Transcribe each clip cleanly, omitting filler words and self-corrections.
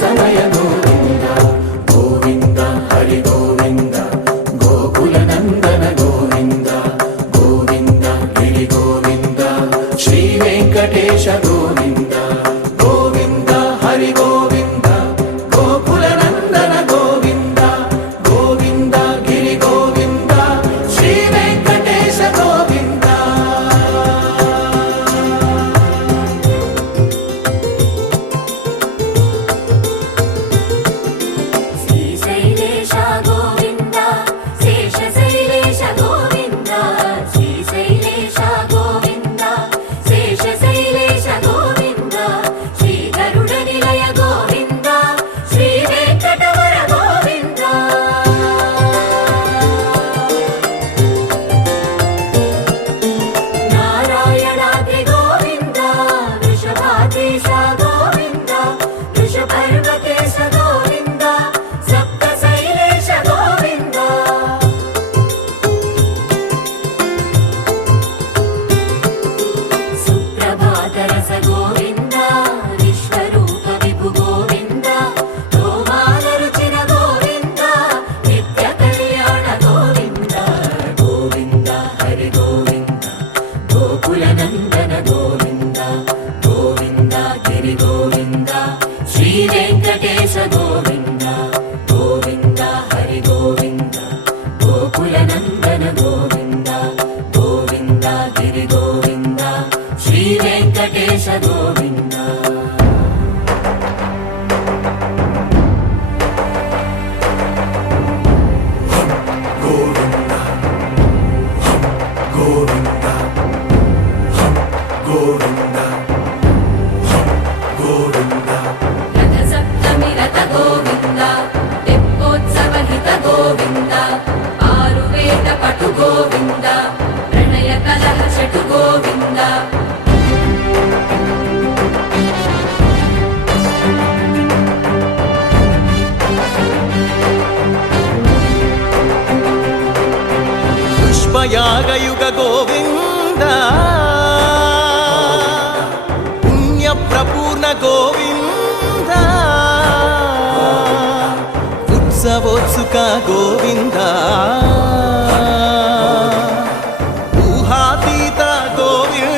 సమయ గోవింద గోవింద హరి గోవింద యాగయుగ గోవింద పుణ్య ప్రపూర్ణ గోవింద ఉత్సవోత్సుక గోవింద ఊహాతీత గోవింద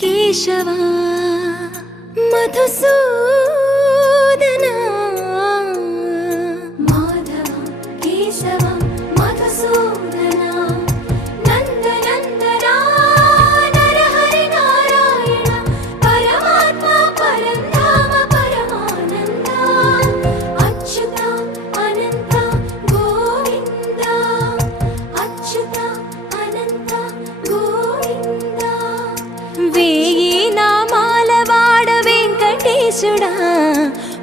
కేశవా మధుసూదన మాధవ కేశవ మధుసూదన నందనందన నరహరి నారాయణ పరమాత్మ పరంధామ పరమానంద అచ్యుత అనంత గోవింద అచ్యుత అనంత గోవింద వేయి నామాల వాడ వెంకటేశుడా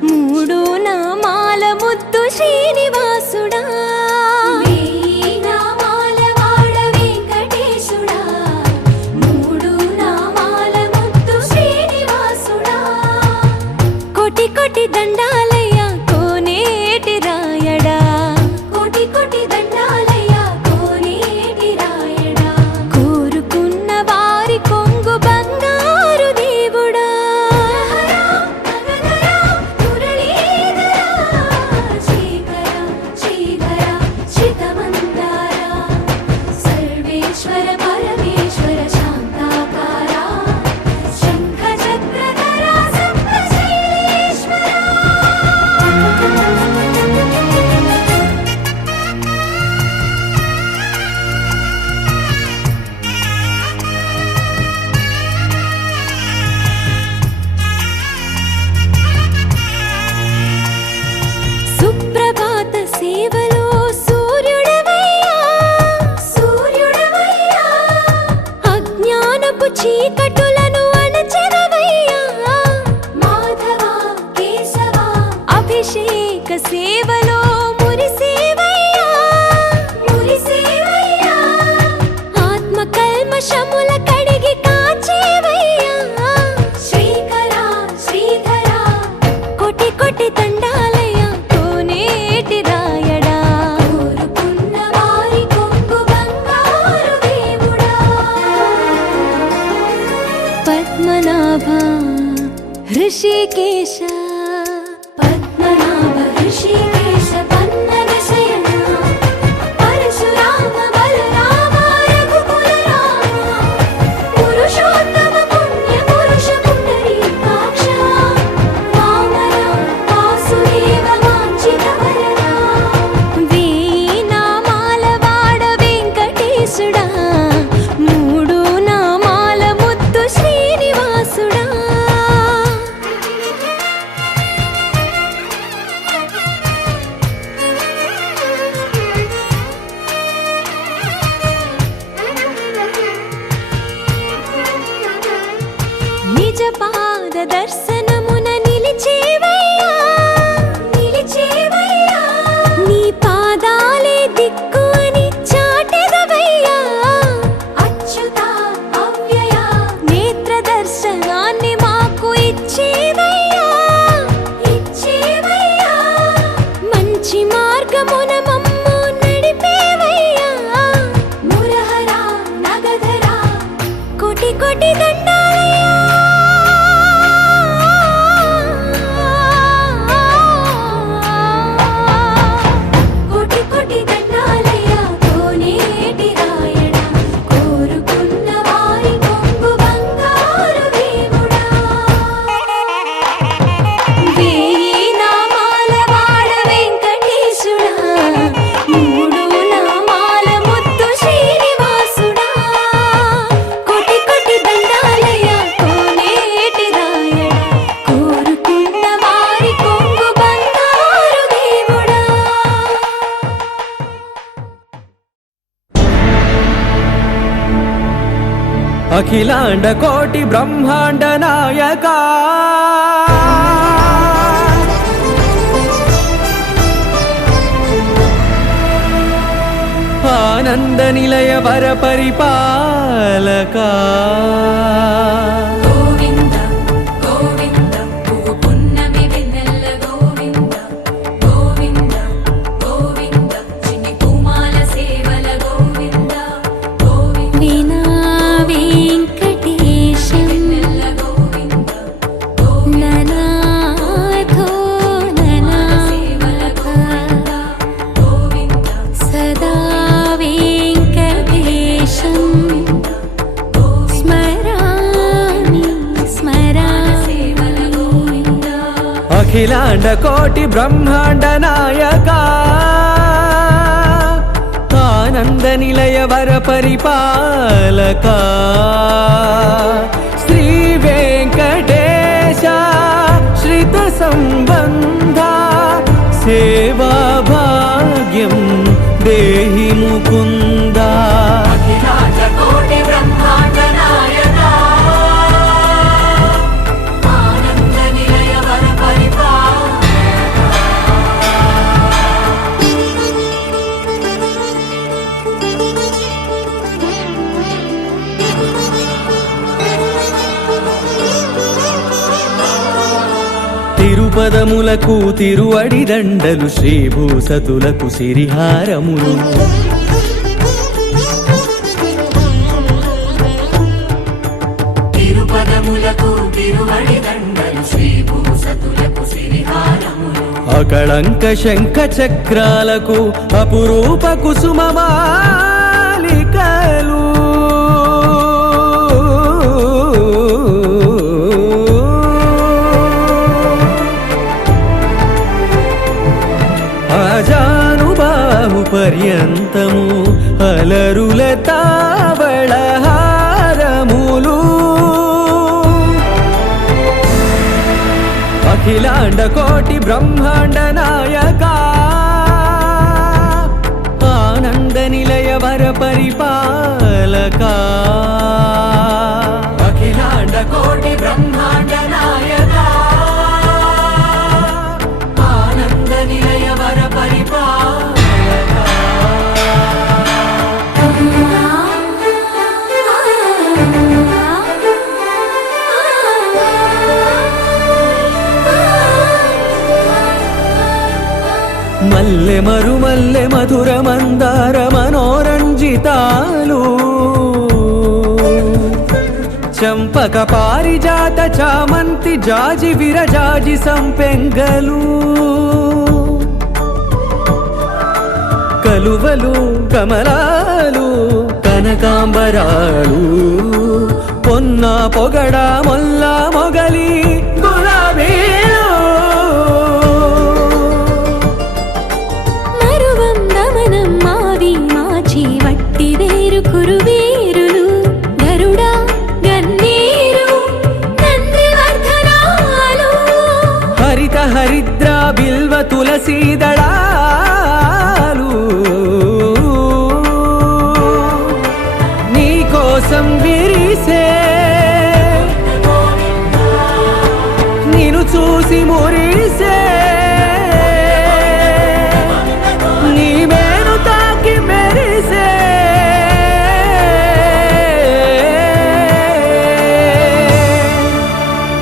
మూడు నామాల ముద్దు శ్రీనివాసుడా వేయి నామాల వాడ వెంకటేశుడా మూడు నామాల ముద్దు శ్రీనివాసుడా కోటి కోటి దండాలయ్య కోనేటి రాయడా కోటి కోటి దండాలయ్య కోనేటి రాయడా కోరుకున్న వారి కొంగు బంగారు దేవుడా శ్రీకర శ్రీధర చితమందార సర్వేశ్వర పరమేశ్వర శాంతాకార శంఖ చక్రధర సప్తశైలేశ్వర సుప్రభాత సేవలో సూర్యుడవయ్యా సూర్యుడవయ్యా అజ్ఞానపు చీకటులను అణచెదవయ్యా మాధవ కేశవ అభిషేక సేవలో మురిసేవయ్యా మురిసేవయ్యా ఆత్మ కల్మషముల కడిగి కాచేవయ్యా శ్రీకర శ్రీధర కోటి కోటి దండాలయ కోనేటి రాయడా కోరుకున్న వారి కొంగు బంగారు దేవుడా పద్మనాభ హృషికేశ పద్మనాభ హృషికేశ పన్నగ శయన పరశురామ బలరామ రఘుకుల రామ పురుషోత్తమ పుణ్య పురుష పుండరీకాక్ష వామన వాసుదేవ వాంఛిత వరద వేయి నామాల వాడ వెంకటేశుడా మూడు నామాల ముద్దు శ్రీనివాసుడా నిజ పాద దర్శనమున నిలిచేవయ్యా అఖిలాండ కోటి బ్రహ్మాండ నాయక ఆనంద నిలయ వర పరిపాలక గోవింద గోవింద పువ్వు పున్నమి వెన్నెల గోవింద గోవింద గోవింద చిన్ని పూమాల సేవల గోవింద గోవింద వీణా వెంకటేశం వెన్నెల గోవింద ననాథో ననా సేవల గోవింద గోవింద సదా వెంకటేశం స్మరామి స్మరామి అఖిలాండ కోటి బ్రహ్మాండ నాయక ఆనంద నిలయ వర పరిపాలక శ్రీ వెంకటేశ శ్రిత సంబంధ సేవా భాగ్యం దేహి ముకుంద అఖిలాండ కోటి బ్రహ్మాండ నాయక ఆనంద నిలయ వర తిరుపదములకు తిరువడి దండలు శ్రీభూసతులకు సిరిహారములు తిరుపదములకు తిరువడి దండలు శ్రీభూసతులకు సిరిహారములు అకళంక శంఖ చక్రాలకు అపురూప కుసుమమాలికలు ఆజానుబాహు పర్యంతము అలరుల తావళహారములు అఖిలాండ కోటి బ్రహ్మాండ నాయక ఆనంద నిలయ వర పరిపాలక అఖిలాండ కోటి బ్రహ్మాండ నాయక ఆనంద నిలయ వర పరిపాలక మల్లె మరుమల్లె మధుర మందార మనోరంజితాలు చంపక పారిజాత చామంతి జాజి విరజాజి సంపెంగలు కలువలు కమలాలు కనకాంబరాలు పొన్న పొగడ మొల్ల మొగలి గులాబీలు మరువం దమనం మావి మాచి వట్టి వేరు కురువేరులు గరుడా గన్నీరు నందివర్ధనాలు హరిత హరిద్ర బిల్వ తులసీ దళాలు నీ కోసం విరిసే నిన్ను చూసి మురిసే నీ మేను తాకి మెరిసే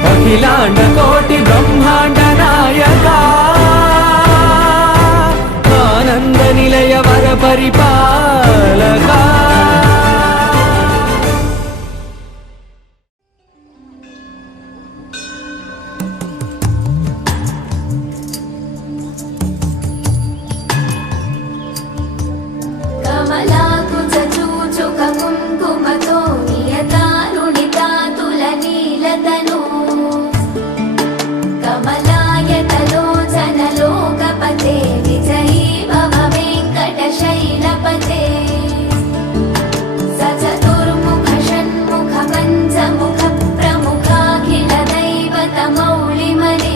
అఖిలాండ కోటి బ్రహ్మాండ నాయక ఆనంద నిలయ వర పరిపాలక కమలాకు చూచుక కుంకుమతో నియతారుణితాతుల నీలతను కమలాయతలోచనలోకపతే విజయీ భవ వెంకట శైలపతే సచతుర్ముఖ షణ్ముఖ పంచముఖ ప్రముఖాఖిల దైవత మౌళిమనే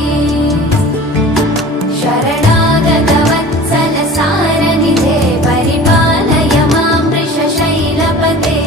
శరణాగత వత్సల సారనిధే పరిపాలయ మాం వృషశైలపతే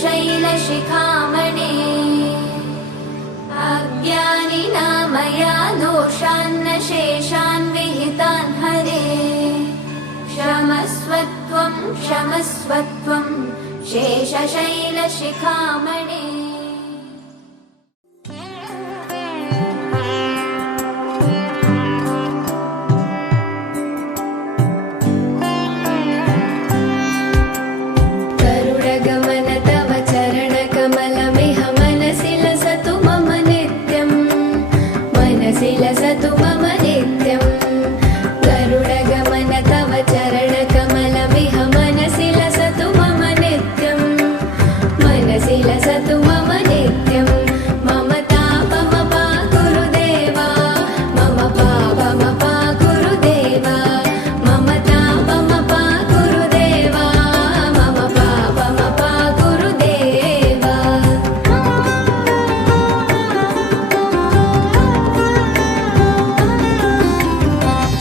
शेषशैलशिखामणे अज्ञानिना मया दोषान्न शेषान् विहितान् हरे क्षमस्वत्वं क्षमस्वत्वं शेषशैलशिखामणे गरुडगमन तव चरणकमलमिह मनसि लसतु मम नित्यं मनसि लसतु मम नित्यं गरुडगमन तव चरणकमलमिह मनसि लसतु मम नित्यं मनसि लसतु मम नित्यं मम तापमपा गुरुदेवा मम पापमपा गुरुदेवा मम तापमपा गुरुदेवा मम पापमपा गुरुदेवा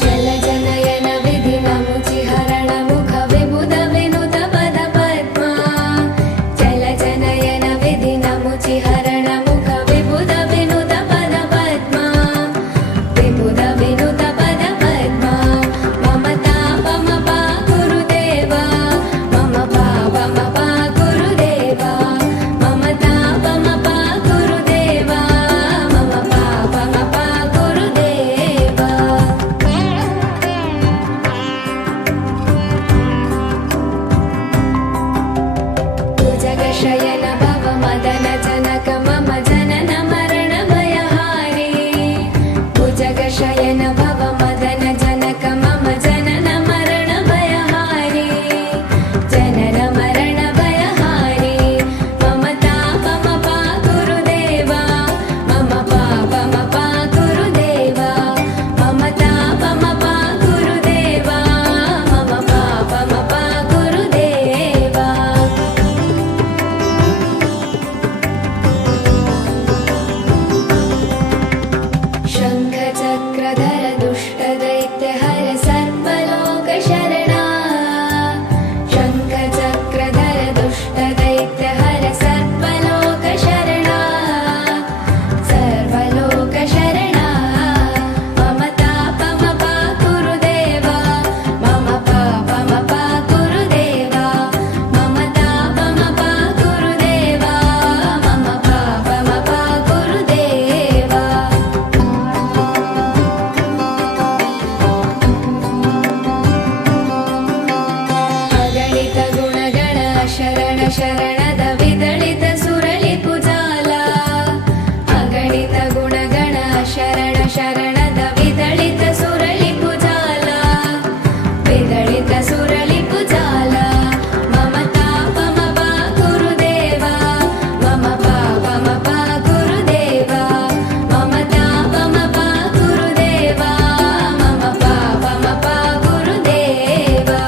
जलजनयन विधिनमुचिहरण मुख विबुध विनुत पद पद्मा जलजनयन विधिनमुचिहरण मुख विबुध विनुत पद पद्मा विबुध विनुत पद पद्मा मम तापमपा गुरुदेवा मम पापमपा गुरुदेवा मम तापमपा गुरुदेवा मम पापमपा गुरुदेवा भुजगशयन भव मदन जनक मम जनन मरण भयहारी भुजगशयन भव मदन जनक मम जनन मरण भयहारी जनन मरण भयहारी मम तापमपा गुरुदेवा मम पापमपा गुरुदेवा मम तापमपा गुरुदेवा मम पापमपा गुरुदेवा शङ्खचक्रधर दुष्टदैत्यहर सर्वलोकशरणा शङ्खचक्रधर दुष्टदैत्यहर सर्वलोकशरणा सर्वलोकशरणा मम तापमपा गुरुदेवा मम पापमपा गुरुदेवा मम तापमपा गुरुदेवा मम पापमपा गुरुदेवा अगणित गुणगण शरण शरणद विदलित सुरलिपुजाला अगणित गुणगण शरण शरणद विदलित सुरलिपुजाला विदलित सुरलिपुजाला मम तापमपा गुरुदेवा मम पापमपा गुरुदेवा मम तापमपा गुरुदेवा मम पापमपा गुरुदेवा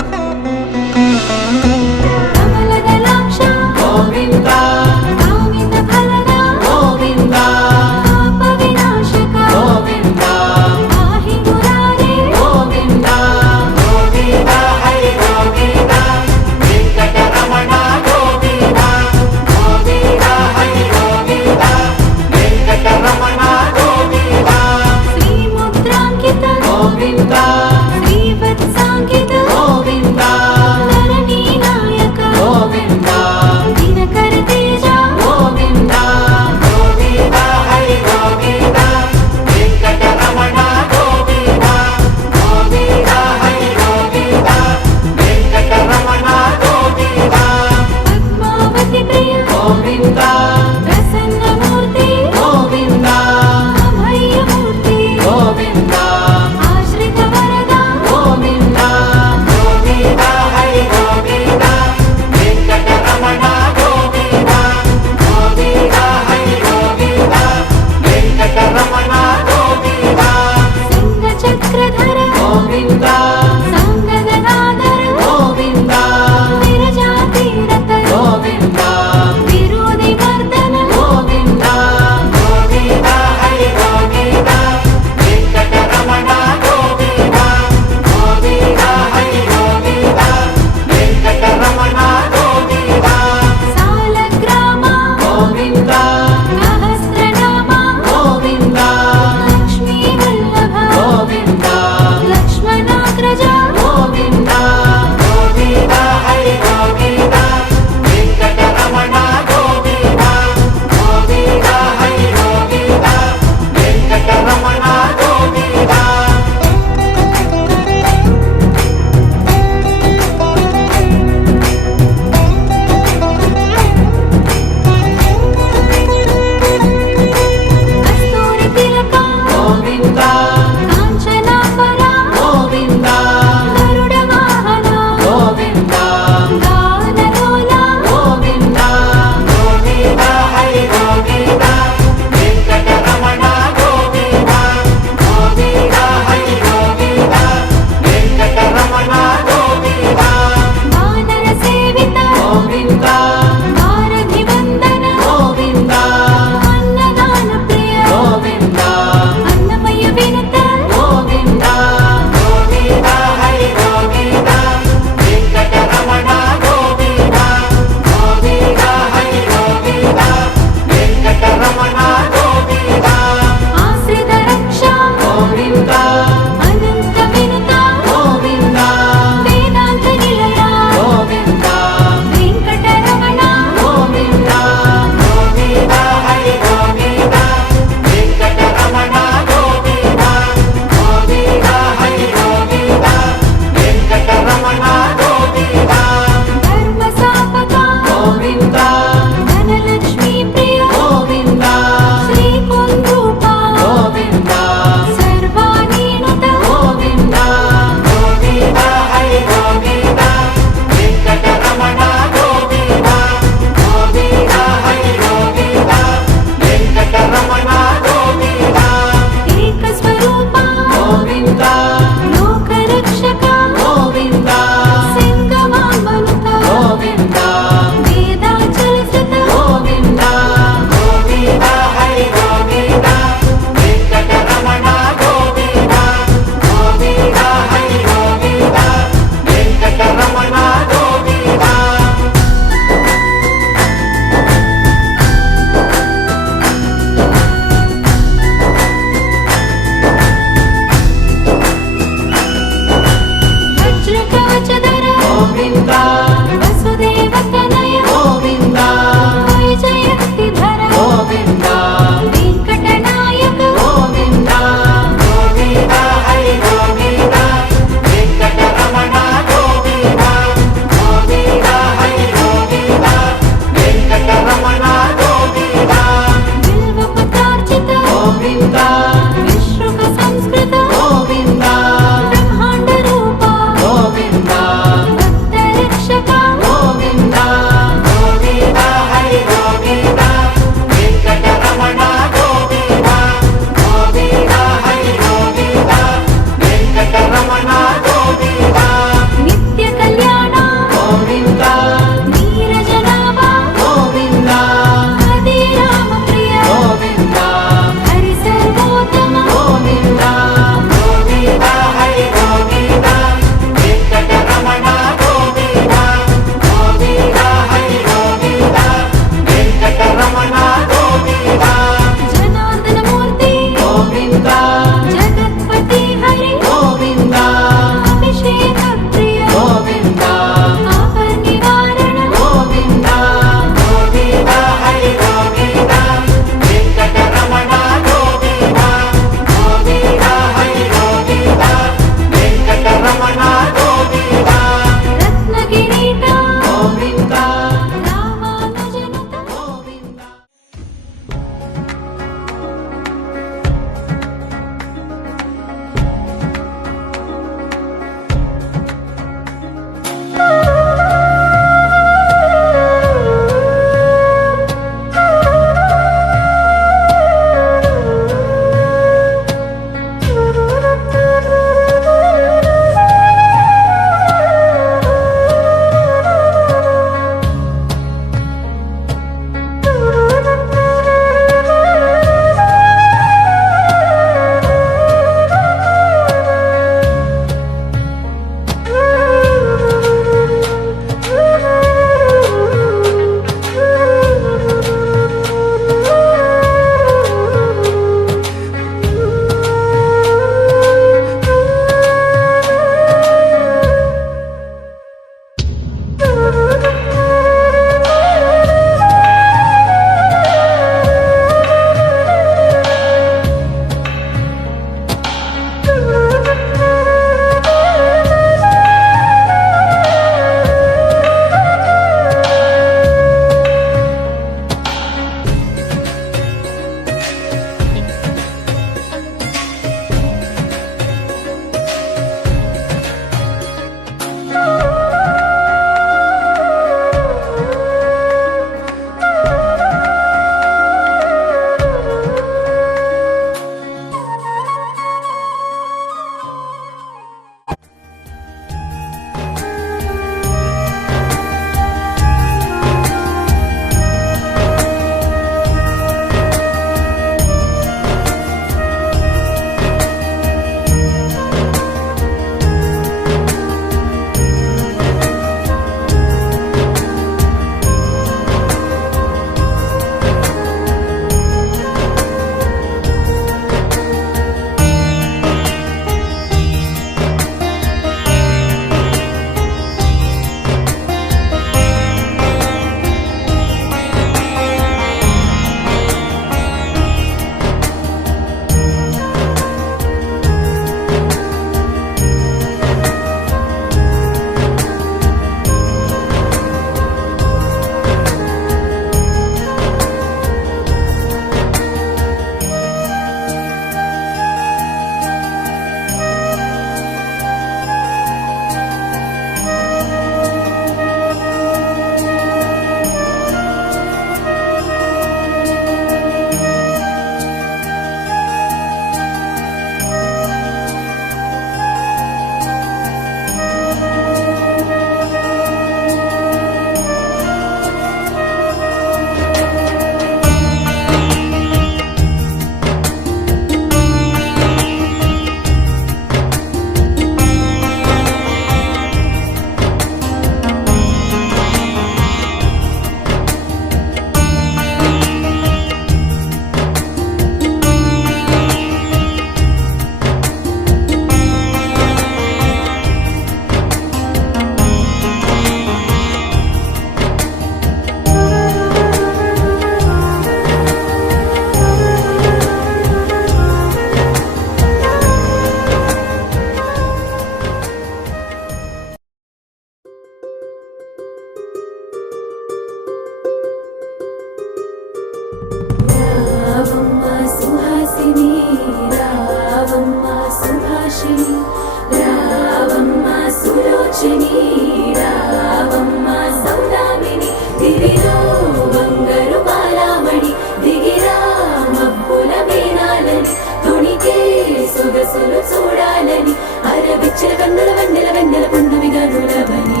సొగసులు చూడాలని అరవిచ్చల కన్నుల వెన్నెల వెన్నెల పున్నమిగా నులవని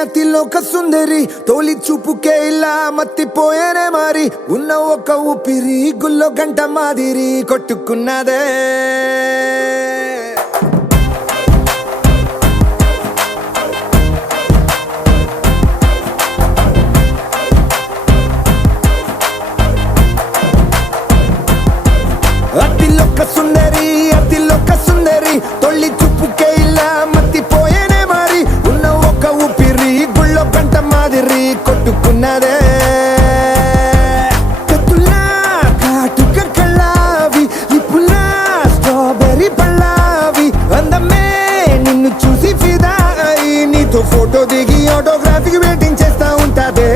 అతిలోక సుందరి తోలి చూపుకే ఇలా మత్తిపోయేనే మారి ఉన్న ఒక ఊపిరి గుల్లో గంట మాదిరి కొట్టుకున్నదే అతిలోక సుందరి తొలి చూపుకే ఇలా మత్తిపోయేనే మారి ఉన్న ఒక ఊపిరి గుళ్ళో గంట మాదిరి కొట్టుకున్నదే కత్తులా కాటుక కళ్ళావి లిప్పులా స్ట్రాబెర్రీ పళ్ళావి అందమే నిన్ను చూసి ఫిదా అయి నీతో ఫోటో దిగి ఆటోగ్రాఫీకి వెయిటింగ్ చేస్తా ఉంటాదే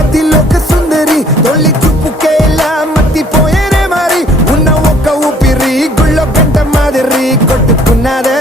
అతిలోక సుందరి తొలి చూపుకే ఇలా మత్తిపోయేనే మారి ఉన్న ఒక ఊపిరి గుళ్ళో గంట మాదిరి కొట్టుకున్నదే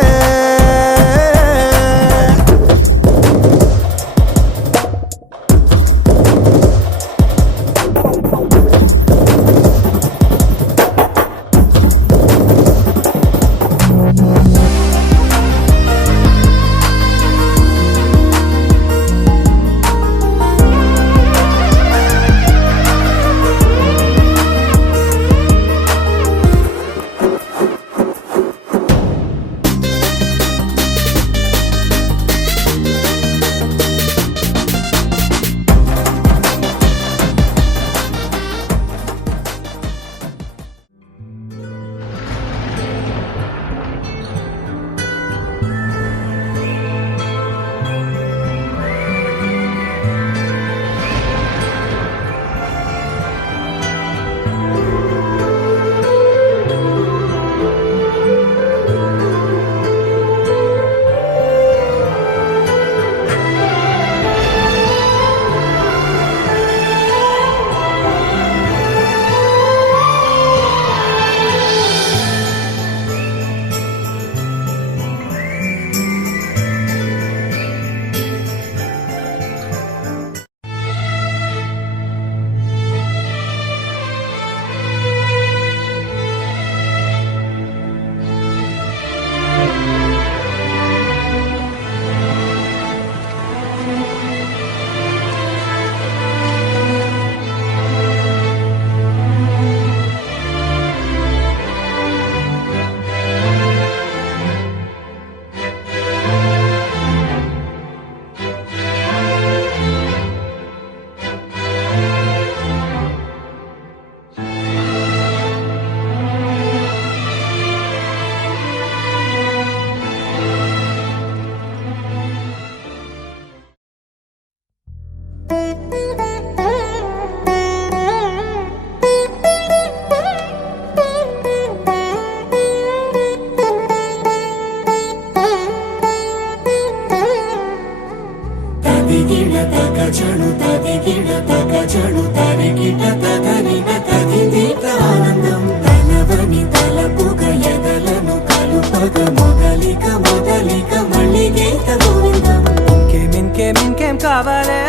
ఇంకేం కావాలే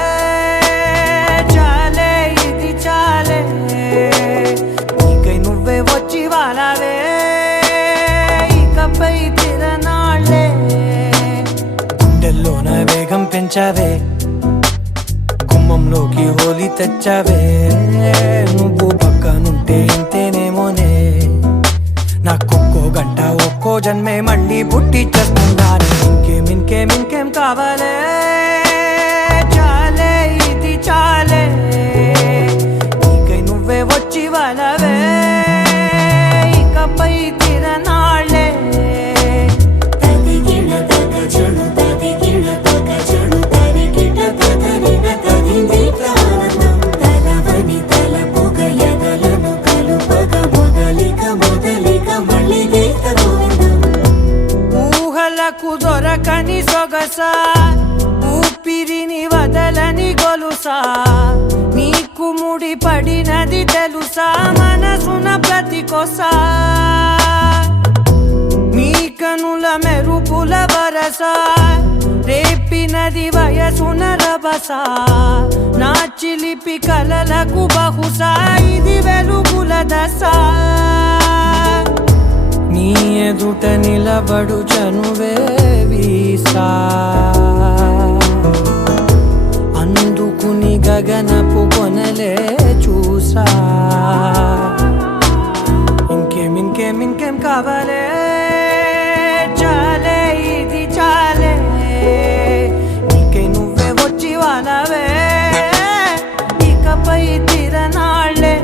చాలే ఇది చాలే నీకై నువ్వే వచ్చి వాలావే ఇకపై తిరనాళ్ళే గుండెల్లోన వేగం పెంచావే గుమ్మంలోకి హోలీ తెచ్చావే నువ్వు పక్కనుంటే ఇంతేనేమోనే నాకొక్కో గంట ఒక్కో జన్మే మళ్ళీ పుట్టి చేస్తున్నాను ఇంకేం కావాలే చాలే ఇది చాలే నీకై నువ్వే వచ్చి వాలవే ఇకపై తిరనాళ్ళే సొగసా ఊపిరిని వదలని గొలుసా నీకు ముడి పడినది తెలుసా మనసున ప్రతి కొసా నీ కనుల మెరుపుల వరస రేపినది వయసున రభస నా చిలిపి కలలకు బహుశా ఇది వెలుగుల దశ నీ ఎదుట నిలబడు చనువే వీసా అందుకుని గగనపు కొనలే చూసా ఇంకేం కావాలే చాలే ఇది చాలే నీకై నువ్వే వచ్చి వాలవే ఇకపై తిరనాళ్ళే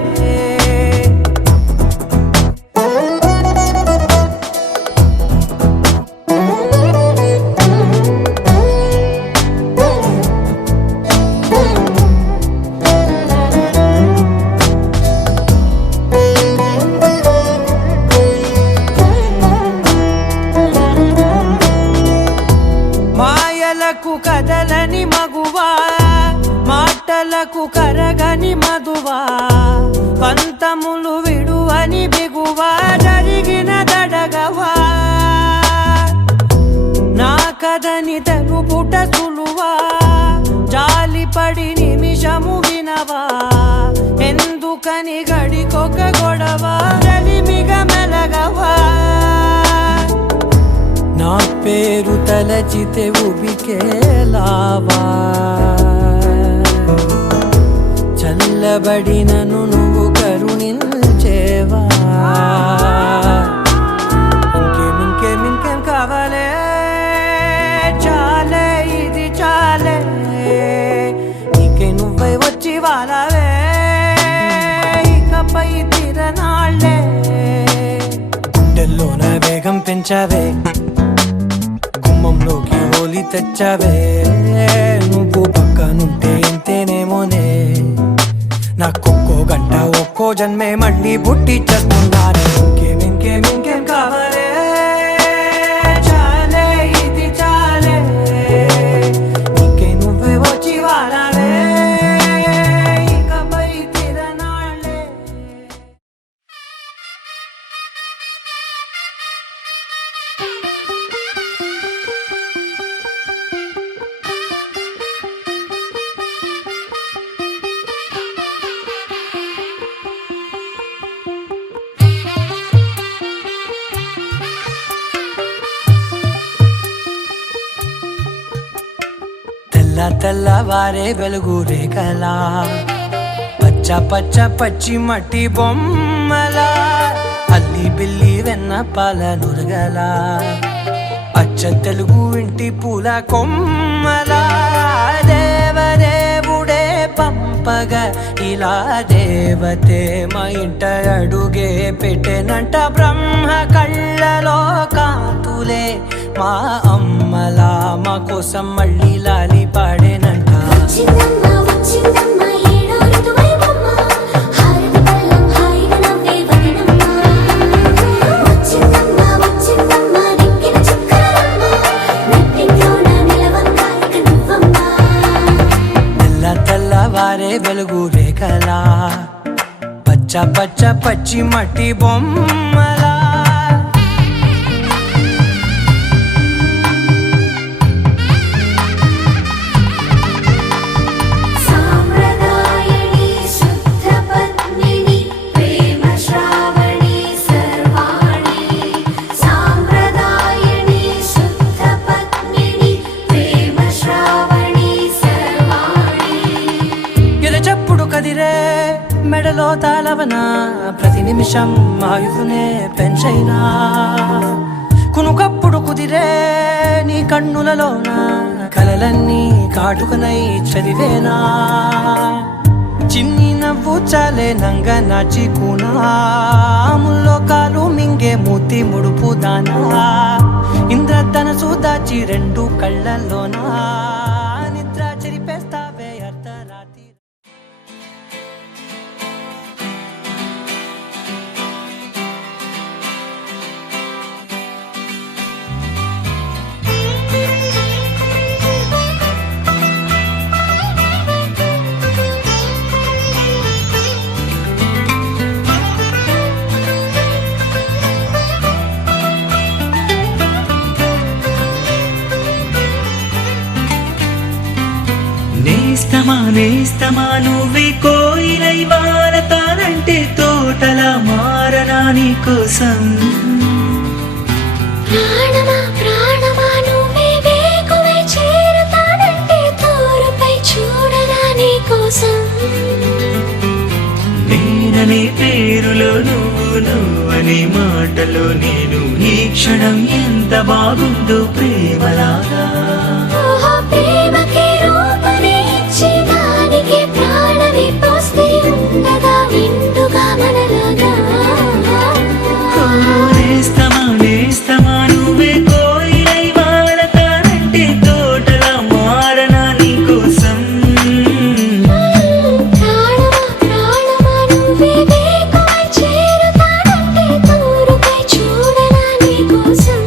కదలని మగువా మాటలకు కరగని మధువా పంతములు విడువని బిగువా జరిగిన దడగవా నా కదని తెలుపుట సులువా జాలిపడి నిమిషము వినవా ఎందుకని గడికొక గొడవ రలిమిగ మెలగవా నా పేరు తలచితే ఉబికేలావా చల్లబడినను నువ్వు కరుణించేవా ఇంకేం కావాలే చాలే ఇది చాలే నీకే నువ్వై వచ్చి వాలవే ఇకపై తిరనాళ్ళే గుండెల్లోన వేగం పెంచావే గుమ్మంలోకి హోలీ తెచ్చావే నువ్వు పక్కనుంటే ఇంతేనేమోనే నాకొక్కో గంట ఒక్కో జన్మే మళ్ళీ పుట్టి చేస్తున్నానే ఇంకేం కావాలే చాలే ఇది చాలే నీకే నువ్వే వచ్చి వాలవే ఇకపై తిరనాళ్ళే తెల్లవారే వెలుగు రేఖలా పచ్చ పచ్చి మట్టి బొమ్మలా అల్లి బిల్లి వెన్న పాల నురగలా అచ్చ తెలుగు ఇంటి పూల కొమ్మలా దేవదేవుడే పంపగా ఇలా దేవతే మా ఇంట అడుగే పెట్టెనంట బ్రహ్మ కళ్ళలో కాంతులే మా అమ్మలా మా కోసం మళ్ళీ లాలి పాడేనంట తెల్లవారే వెలుగు రేఖలా పచ్చ పచ్చి మట్టి బొమ్మలా మెడలో తాళవన ప్రతి నిమిషం ఆయువునే పెంచైనా కునుకప్పుడు కుదిరే నీ కన్నులలోన కలలన్నీ కాటుకనై చదివేనా చిన్ని నవ్వు చాలే నంగ నాచికునాముల్లో కాలు మింగే మూతి ముడుపు దానా ఇంద్రధనసు దాచి రెండు కళ్ళల్లోనా నిద్ర చెరిపేస్తావే అర్ధరాత్రి నేస్తమా నువ్వే కోయిలై వారతానంటే తోటలా మారనా నీ కోసం. ప్రాణమా ప్రాణమా నువ్వే వేకువై చేరతానంటే తోరుపై చూడనా నీ కోసం. నేననే పేరులో నువ్వనే మాటలో నేను ఈ క్షణం ఎంత బాగుందో ప్రేమలాగా. ఓహో ప్రేమకి రూపమే ఇచ్చి దానికి ప్రాణమి పోస్తే ఉండగా నిండుగా మనలాగా. నేస్తమా నువ్వే కోయిలై వారతానంటే తోటలా మారనా నీ కోసం. ప్రాణమా ప్రాణమా నువ్వే వేకువై చేరతానంటే తోరుపై చూడనా నీ కోసం.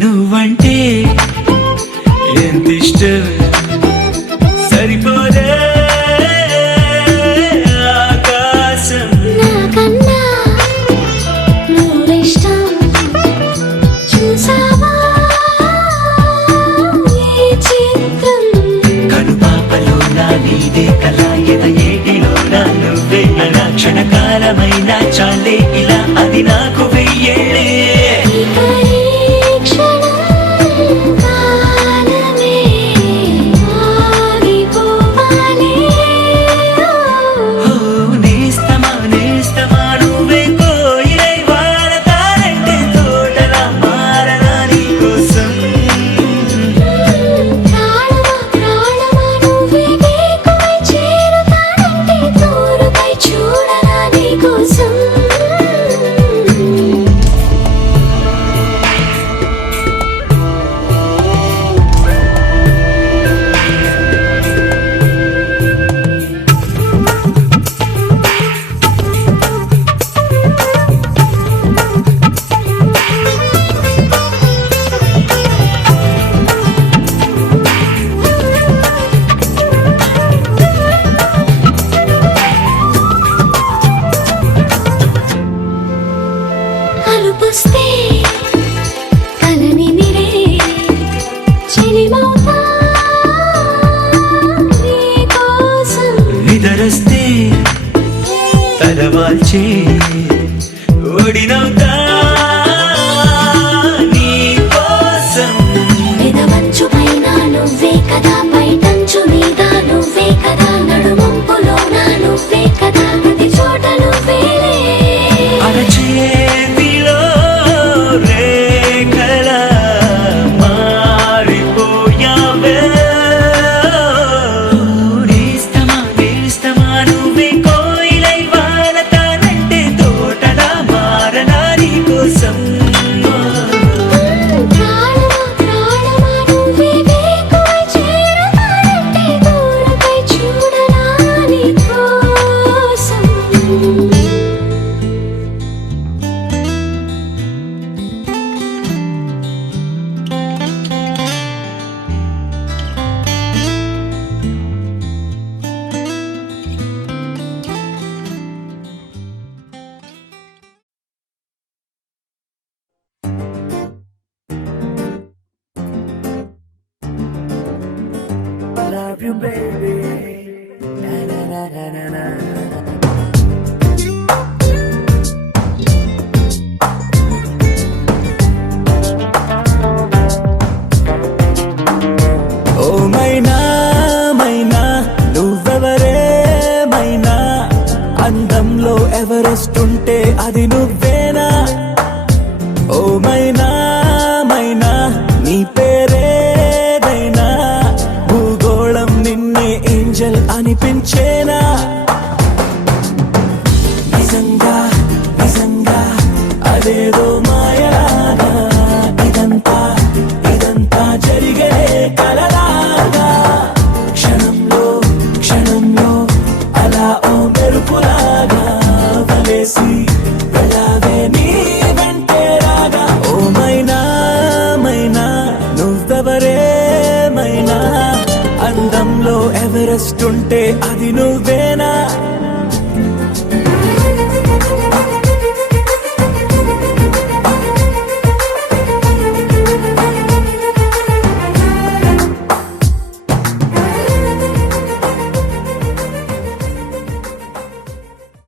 నువ్వంటే ఎంత ఇష్టం సరిపోదే ఆకాశం. నాకన్నా నువ్విష్టం చూసావా ఈ చిత్రం. కనుపాపలో నా నీదే కళ ఎద ఏటిలో నా నువ్వే నా క్షణకాలమైన చాలే ఇలా అది నాకు వెయ్యేళ్ళే. ఇక ఈ క్షణం కాలమే ఆగిపోవాలి. ఓ నేస్తమా నువ్వే కోయిలై వారతానంటే తోటలా మారనా నీ కోసం. ప్రాణమా ప్రాణమా నువ్వే వేకువై చేరతానంటే తోరుపై చూడనా నీ కోసం. అలుపుస్తే కలని నిరే చెలిమౌతా నీ కోసం. నిదరస్తే తలవాల్చే ఓడినవుతా నీ కోసం. పెదవంచు పైన నువ్వే కదా పైటంచు మీద నువ్వే కదా నడుమంపులోన నువ్వే కదా ప్రతి చోట నువ్వేలే. అరచేతిలో రేఖలా మారిపోయావే. నేస్తమా నువ్వే కోయిలై వారతానంటే తోటలా మారనా నీ కోసం. ప్రాణమా ప్రాణమా నువ్వే వేకువై చేరతానంటే తోరుపై చూడనా నీ కోసం. Love you, baby. Na, na, na, na, na, na. ఓ మైనా మైనా నువ్వెవరే మైనా, అందంలో ఎవరెస్ట్ ఉంటే అది నువ్వేనా. ఓ మైనా మైనా బెస్ట్ ఉంటే అది నువ్వే